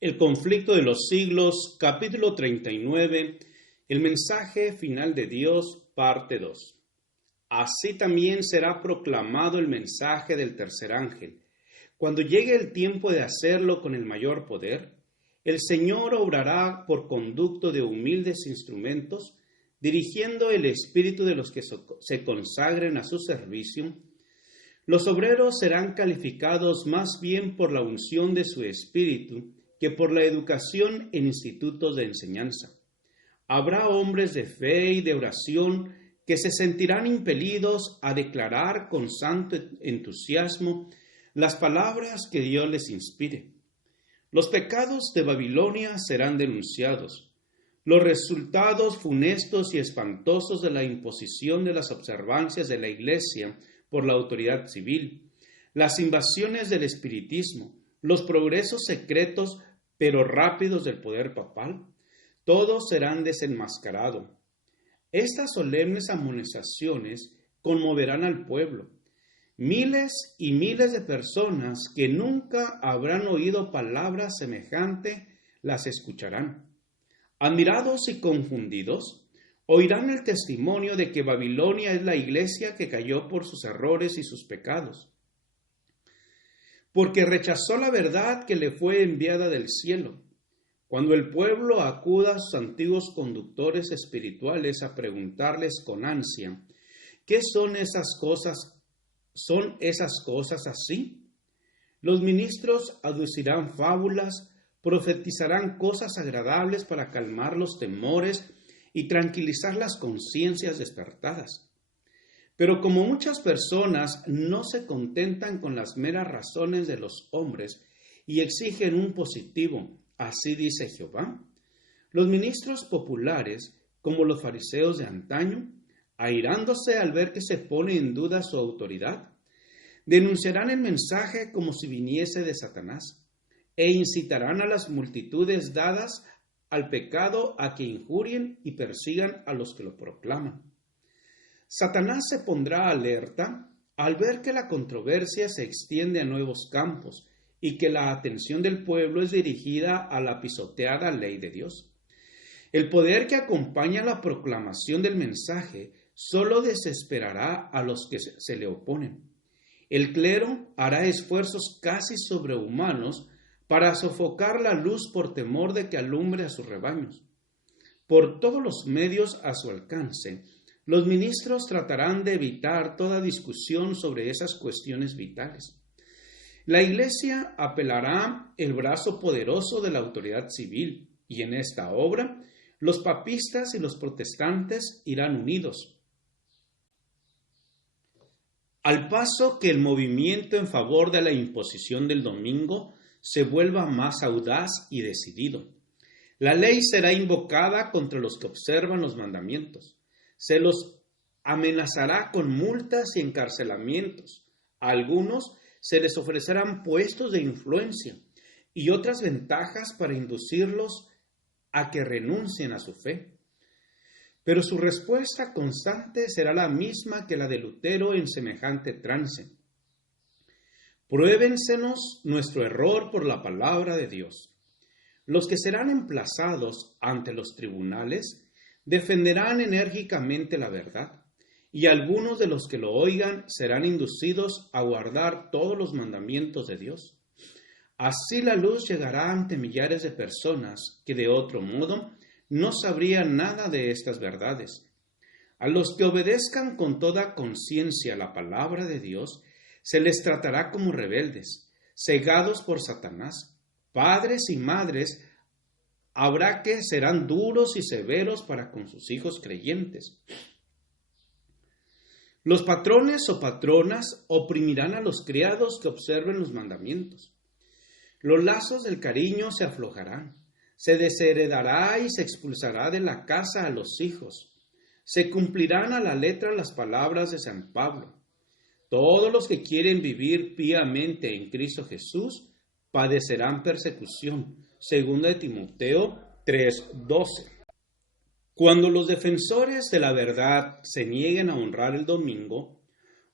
El conflicto de los siglos, capítulo 39, el mensaje final de Dios, parte 2. Así también será proclamado el mensaje del tercer ángel. Cuando llegue el tiempo de hacerlo con el mayor poder, el Señor obrará por conducto de humildes instrumentos, dirigiendo el espíritu de los que se consagren a su servicio. Los obreros serán calificados más bien por la unción de su espíritu que por la educación en institutos de enseñanza. Habrá hombres de fe y de oración que se sentirán impelidos a declarar con santo entusiasmo las palabras que Dios les inspire. Los pecados de Babilonia serán denunciados. Los resultados funestos y espantosos de la imposición de las observancias de la Iglesia por la autoridad civil, las invasiones del espiritismo, los progresos secretos pero rápidos del poder papal, todos serán desenmascarados. Estas solemnes amonestaciones conmoverán al pueblo. Miles y miles de personas que nunca habrán oído palabra semejante las escucharán. Admirados y confundidos, oirán el testimonio de que Babilonia es la iglesia que cayó por sus errores y sus pecados, porque rechazó la verdad que le fue enviada del cielo. Cuando el pueblo acuda a sus antiguos conductores espirituales a preguntarles con ansia, ¿qué son esas cosas? ¿Son esas cosas así? Los ministros aducirán fábulas, profetizarán cosas agradables para calmar los temores y tranquilizar las conciencias despertadas. Pero como muchas personas no se contentan con las meras razones de los hombres y exigen un positivo, así dice Jehová, los ministros populares, como los fariseos de antaño, airándose al ver que se pone en duda su autoridad, denunciarán el mensaje como si viniese de Satanás e incitarán a las multitudes dadas al pecado a que injurien y persigan a los que lo proclaman. Satanás se pondrá alerta al ver que la controversia se extiende a nuevos campos y que la atención del pueblo es dirigida a la pisoteada ley de Dios. El poder que acompaña la proclamación del mensaje solo desesperará a los que se le oponen. El clero hará esfuerzos casi sobrehumanos para sofocar la luz por temor de que alumbre a sus rebaños. Por todos los medios a su alcance, los ministros tratarán de evitar toda discusión sobre esas cuestiones vitales. La Iglesia apelará el brazo poderoso de la autoridad civil y en esta obra los papistas y los protestantes irán unidos. Al paso que el movimiento en favor de la imposición del domingo se vuelva más audaz y decidido. La ley será invocada contra los que observan los mandamientos. Se los amenazará con multas y encarcelamientos. A algunos se les ofrecerán puestos de influencia y otras ventajas para inducirlos a que renuncien a su fe. Pero su respuesta constante será la misma que la de Lutero en semejante trance. Pruébensenos nuestro error por la palabra de Dios. Los que serán emplazados ante los tribunales defenderán enérgicamente la verdad, y algunos de los que lo oigan serán inducidos a guardar todos los mandamientos de Dios. Así la luz llegará ante millares de personas que de otro modo no sabrían nada de estas verdades. A los que obedezcan con toda conciencia la palabra de Dios, se les tratará como rebeldes, cegados por Satanás. Padres y madres habrá que serán duros y severos para con sus hijos creyentes. Los patrones o patronas oprimirán a los criados que observen los mandamientos. Los lazos del cariño se aflojarán. Se desheredará y se expulsará de la casa a los hijos. Se cumplirán a la letra las palabras de San Pablo. Todos los que quieren vivir piamente en Cristo Jesús padecerán persecución. 2 Timoteo 3:12. Cuando los defensores de la verdad se nieguen a honrar el domingo,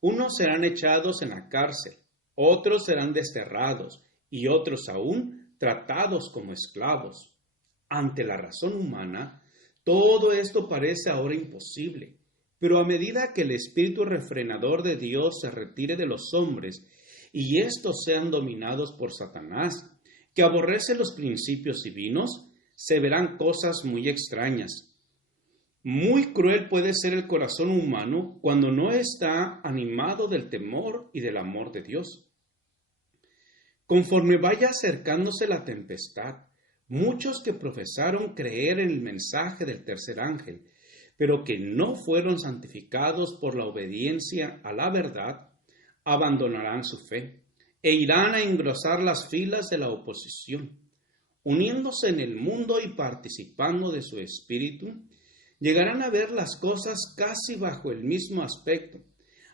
unos serán echados en la cárcel, otros serán desterrados y otros aún tratados como esclavos. Ante la razón humana, todo esto parece ahora imposible, pero a medida que el espíritu refrenador de Dios se retire de los hombres y éstos sean dominados por Satanás, que aborrece los principios divinos, se verán cosas muy extrañas. Muy cruel puede ser el corazón humano cuando no está animado del temor y del amor de Dios. Conforme vaya acercándose la tempestad, muchos que profesaron creer en el mensaje del tercer ángel, pero que no fueron santificados por la obediencia a la verdad, abandonarán su fe e irán a engrosar las filas de la oposición. Uniéndose en el mundo y participando de su espíritu, llegarán a ver las cosas casi bajo el mismo aspecto.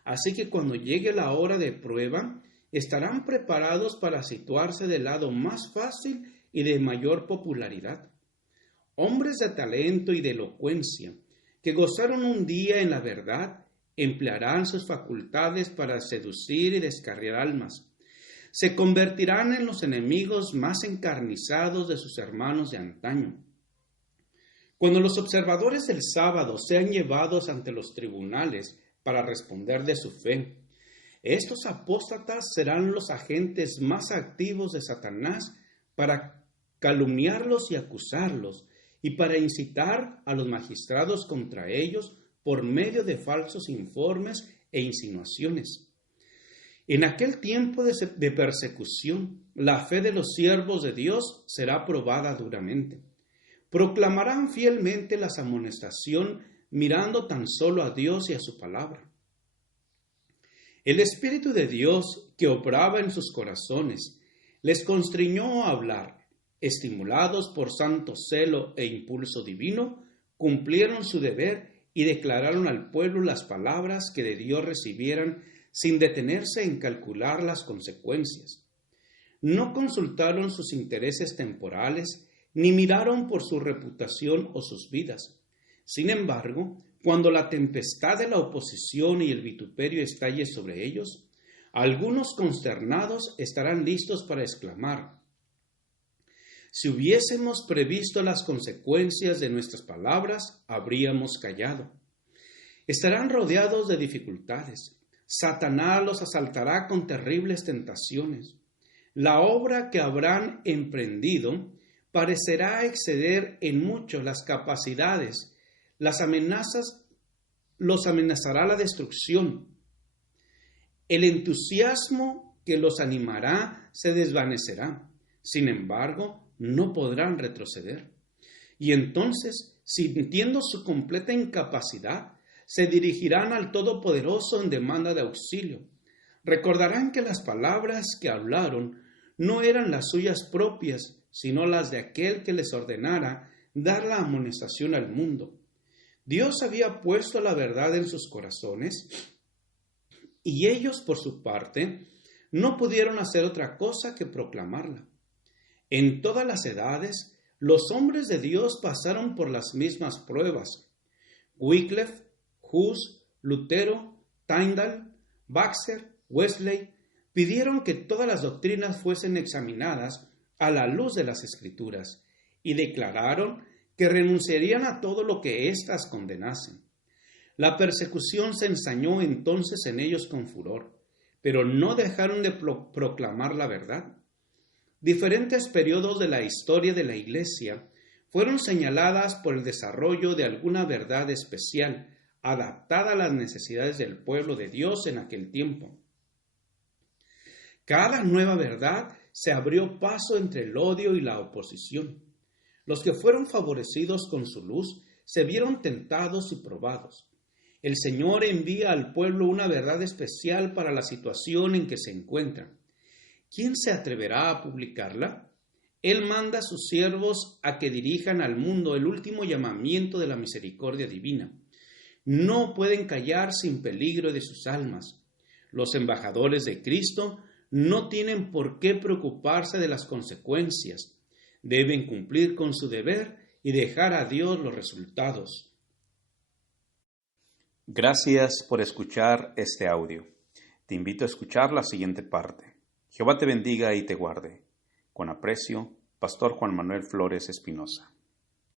Así que cuando llegue la hora de prueba, estarán preparados para situarse del lado más fácil y de mayor popularidad. Hombres de talento y de elocuencia, que gozaron un día en la verdad, emplearán sus facultades para seducir y descarriar almas. Se convertirán en los enemigos más encarnizados de sus hermanos de antaño. Cuando los observadores del sábado sean llevados ante los tribunales para responder de su fe, estos apóstatas serán los agentes más activos de Satanás para calumniarlos y acusarlos, y para incitar a los magistrados contra ellos por medio de falsos informes e insinuaciones. En aquel tiempo de persecución, la fe de los siervos de Dios será probada duramente. Proclamarán fielmente la amonestación mirando tan solo a Dios y a su palabra. El Espíritu de Dios que obraba en sus corazones les constriñó a hablar. Estimulados por santo celo e impulso divino, cumplieron su deber y declararon al pueblo las palabras que de Dios recibieran sin detenerse en calcular las consecuencias. No consultaron sus intereses temporales, ni miraron por su reputación o sus vidas. Sin embargo, cuando la tempestad de la oposición y el vituperio estalle sobre ellos, algunos consternados estarán listos para exclamar: si hubiésemos previsto las consecuencias de nuestras palabras, habríamos callado. Estarán rodeados de dificultades. Satanás los asaltará con terribles tentaciones. La obra que habrán emprendido parecerá exceder en mucho las capacidades. Las amenazas los amenazará la destrucción. El entusiasmo que los animará se desvanecerá. Sin embargo, no podrán retroceder. Y entonces, sintiendo su completa incapacidad, se dirigirán al Todopoderoso en demanda de auxilio. Recordarán que las palabras que hablaron no eran las suyas propias, sino las de aquel que les ordenara dar la amonestación al mundo. Dios había puesto la verdad en sus corazones, y ellos, por su parte, no pudieron hacer otra cosa que proclamarla. En todas las edades, los hombres de Dios pasaron por las mismas pruebas. Wycliffe, Hus, Lutero, Tyndall, Baxter, Wesley pidieron que todas las doctrinas fuesen examinadas a la luz de las Escrituras y declararon que renunciarían a todo lo que éstas condenasen. La persecución se ensañó entonces en ellos con furor, pero no dejaron de proclamar la verdad. Diferentes periodos de la historia de la Iglesia fueron señaladas por el desarrollo de alguna verdad especial, adaptada a las necesidades del pueblo de Dios en aquel tiempo. Cada nueva verdad se abrió paso entre el odio y la oposición. Los que fueron favorecidos con su luz se vieron tentados y probados. El Señor envía al pueblo una verdad especial para la situación en que se encuentran. ¿Quién se atreverá a publicarla? Él manda a sus siervos a que dirijan al mundo el último llamamiento de la misericordia divina. No pueden callar sin peligro de sus almas. Los embajadores de Cristo no tienen por qué preocuparse de las consecuencias. Deben cumplir con su deber y dejar a Dios los resultados. Gracias por escuchar este audio. Te invito a escuchar la siguiente parte. Jehová te bendiga y te guarde. Con aprecio, Pastor Juan Manuel Flores Espinosa.